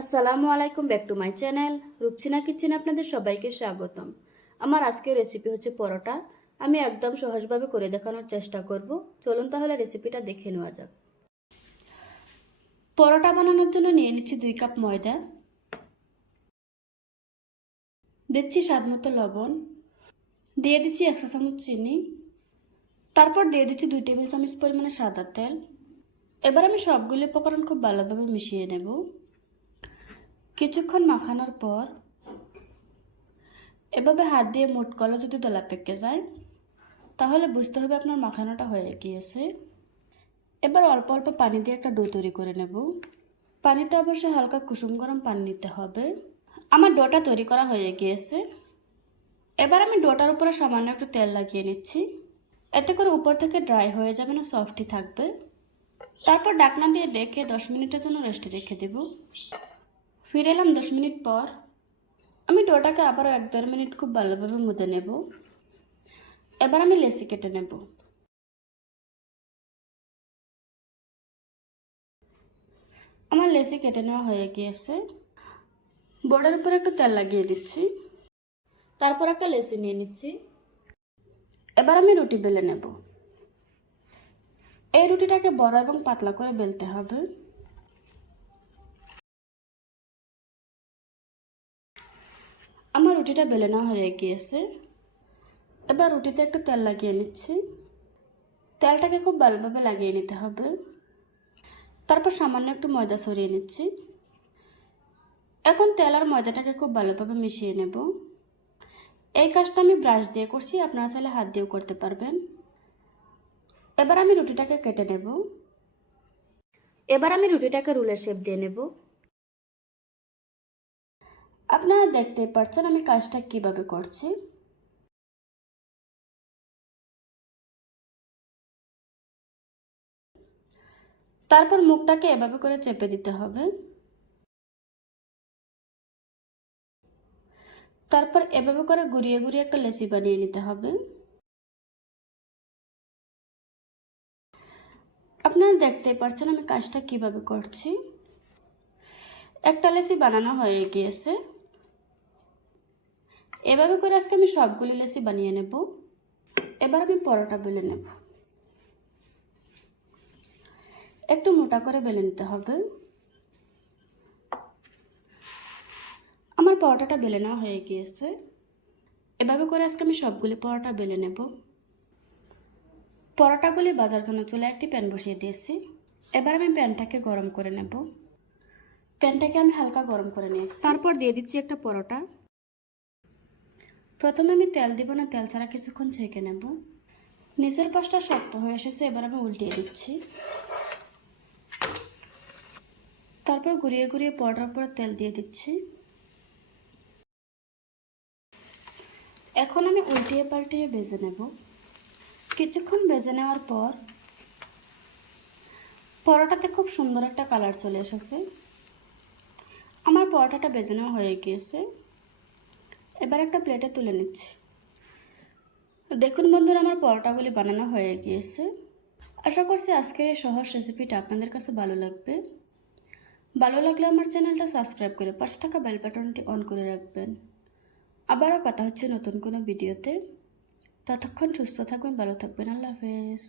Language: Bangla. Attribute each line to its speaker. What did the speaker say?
Speaker 1: আসসালামু আলাইকুম, back to my channel. Rupsina কিচেনে আপনাদের সবাইকে স্বাগতম। আমার আজকের রেসিপি হচ্ছে পরোটা। আমি একদম সহজভাবে করে দেখানোর চেষ্টা করব। চলুন তাহলে রেসিপিটা দেখে নেওয়া যাক। পরোটা বানানোর জন্য নিয়ে নিচ্ছি দুই কাপ ময়দা। দিচ্ছি স্বাদ মতো লবণ। দিয়ে দিচ্ছি একশো চামচ চিনি। তারপর দিয়ে দিচ্ছি দুই টেবিল চামচ পরিমাণে সাদা তেল। এবার আমি সবগুলো উপকরণ খুব ভালোভাবে মিশিয়ে নেব। কিছুক্ষণ মাখানোর পর এভাবে হাত দিয়ে মোট কলে যদি দলা পেকে যায়, তাহলে বুঝতে হবে আপনার মাখানোটা হয়ে গিয়েছে। এবার অল্প অল্প পানি দিয়ে একটা ডো তৈরি করে নেব। পানিটা অবশ্যই হালকা কুসুম গরম পানি নিতে হবে। আমার ডোটা তৈরি করা হয়ে গিয়েছে। এবার আমি ডোটার উপরে সামান্য একটু তেল লাগিয়ে নিচ্ছি। এতে করে উপর থেকে ড্রাই হয়ে যাবে না, সফটই থাকবে। তারপর ডাকনা দিয়ে ডেকে দশ মিনিটের জন্য রেস্টে রেখে দেব। ফিরে এলাম দশ মিনিট পর। আমি ডোটাকে আবারও এক দেড় মিনিট খুব ভালোভাবে মুদে নেব। এবার আমি লেসি কেটে নেব। আমার লেসি কেটে নেওয়া হয়ে গিয়েছে। বোর্ডের উপরে একটু তেল লাগিয়ে দিচ্ছি। তারপর একটা লেসি নিয়ে নিচ্ছি। এবার আমি রুটি বেলে নেব। এই রুটিটাকে বড় এবং পাতলা করে বেলতে হবে আমার রুটিটা বেলে নেওয়া হয়ে গিয়েছে। এবার রুটিতে একটু তেল লাগিয়ে নিচ্ছি। তেলটাকে খুব ভালোভাবে লাগিয়ে নিতে হবে। তারপর সামান্য একটু ময়দা সরিয়ে নিচ্ছি। এখন তেল আর ময়দাটাকে খুব ভালোভাবে মিশিয়ে নেব। এই কাজটা আমি ব্রাশ দিয়ে করছি, আপনারা চাইলে হাত দিয়েও করতে পারবেন। এবার আমি রুটিটাকে কেটে নেব। এবার আমি রুটিটাকে রুলের শেপ দিয়ে নেব। আপনারা দেখতেই পাচ্ছেন আমি কাজটা কীভাবে করছি? তারপর মুখটাকে এভাবে করে চেপে দিতে হবে। তারপর এভাবে করে ঘুরিয়ে ঘুরিয়ে একটা লেসি বানিয়ে নিতে হবে। আপনারা দেখতেই পাচ্ছেন আমি কাজটা কীভাবে করছি। একটা লেসি বানানো হয়ে গিয়েছে। এভাবে করে আজকে আমি সবগুলি লেসি বানিয়ে নেব। এবার আমি পরোটা বেলে নেব। একটু মোটা করে বেলে নিতে হবে। আমার পরোটাটা বেলে নেওয়া হয়ে গিয়েছে। এভাবে করে আজকে আমি সবগুলি পরোটা বেলে নেব। পরোটাগুলি বাজার জন্য চলে একটি প্যান বসিয়ে দিয়েছি। এবার আমি প্যানটাকে গরম করে নেব। প্যানটাকে আমি হালকা গরম করে নিয়েছি। তারপর দিয়ে দিচ্ছি একটা পরোটা। প্রথমে আমি তেল দিব না, তেল ছাড়া কিছুক্ষণ ছেঁকে নেব। নিচের পাশটা শক্ত হয়ে এসেছে, এবার আমি উল্টিয়ে দিচ্ছি। তারপর ঘুরিয়ে ঘুরিয়ে পরোটার উপরে তেল দিয়ে দিচ্ছি। এখন আমি উল্টিয়ে পাল্টিয়ে ভেজে নেব। কিছুক্ষণ ভেজে নেওয়ার পর পরোটাতে খুব সুন্দর একটা কালার চলে এসেছে। আমার পরোটাটা ভেজে নেওয়া হয়ে গিয়েছে। এবার একটা প্লেটে তুলে নিচ্ছি। দেখুন বন্ধুরা, আমার পরোটাগুলি বানানো হয়ে গিয়েছে। আশা করছি আজকের এই সহজ রেসিপিটা আপনাদের কাছে ভালো লাগবে। ভালো লাগলে আমার চ্যানেলটা সাবস্ক্রাইব করে পাশে থাকা বেল বাটনটি অন করে রাখবেন। আবারও কথা হচ্ছে নতুন কোনো ভিডিওতে ততক্ষণ সুস্থ থাকবেন ভালো থাকবেন। আল্লাহ হাফেজ।